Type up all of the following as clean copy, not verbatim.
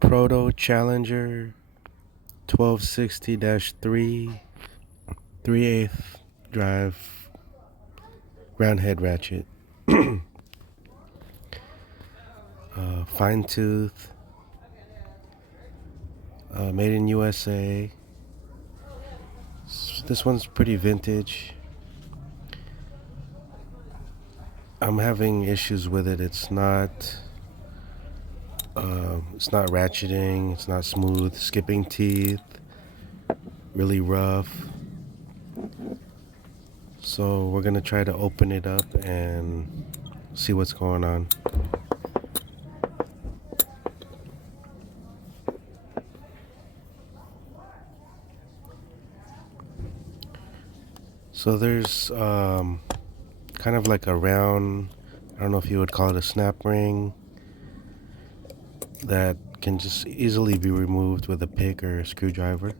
Proto Challenger 1260-3 3/8 drive round head ratchet. Fine tooth, made in USA. This one's pretty vintage. I'm having issues with it. It's not ratcheting. It's not smooth. Skipping teeth. Really rough. So we're gonna try to open it up and see what's going on. So there's kind of like a round, I don't know if you would call it a snap ring, that can just easily be removed with a pick or a screwdriver.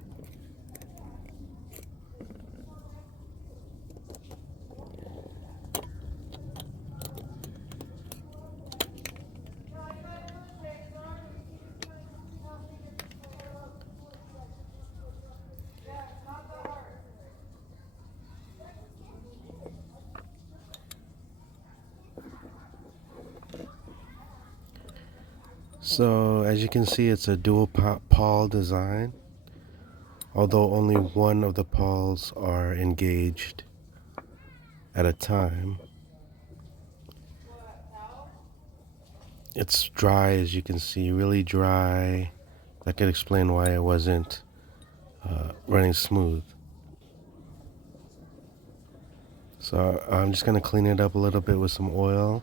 So as you can see, it's a dual pawl design, although only one of the pawls are engaged at a time. It's dry, as you can see, really dry. That could explain why it wasn't running smooth. So I'm just gonna clean it up a little bit with some oil.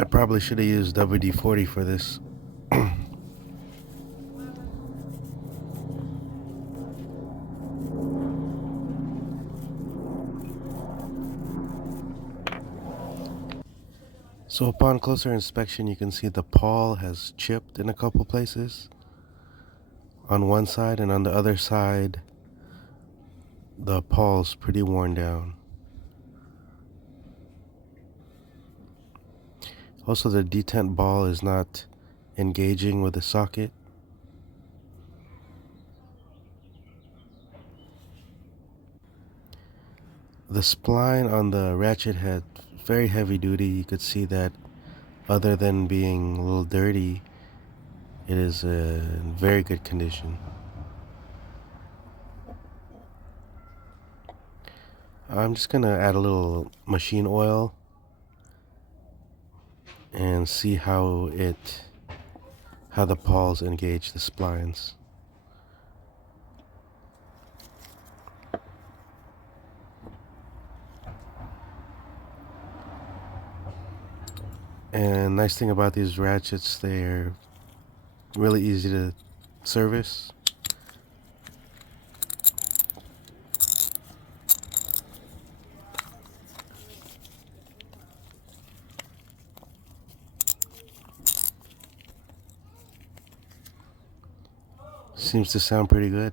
I probably should have used WD-40 for this. So upon closer inspection, you can see the pawl has chipped in a couple places on one side, and on the other side the pawl's pretty worn down. Also, the detent ball is not engaging with the socket. The spline on the ratchet head, very heavy duty. You could see that other than being a little dirty, it is in very good condition. I'm just gonna add a little machine oil and see how the pawls engage the splines. And nice thing about these ratchets, they're really easy to service. Seems to sound pretty good.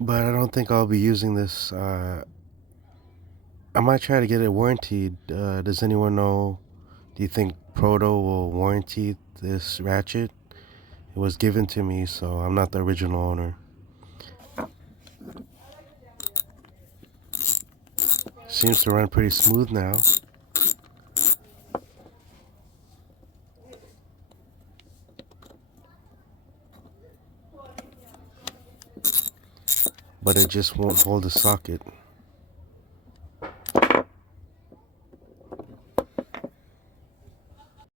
But I don't think I'll be using this. I might try to get it warranted. Does anyone know? Do you think Proto will warranty this ratchet? It was given to me, so I'm not the original owner. Seems to run pretty smooth now. But it just won't hold the socket.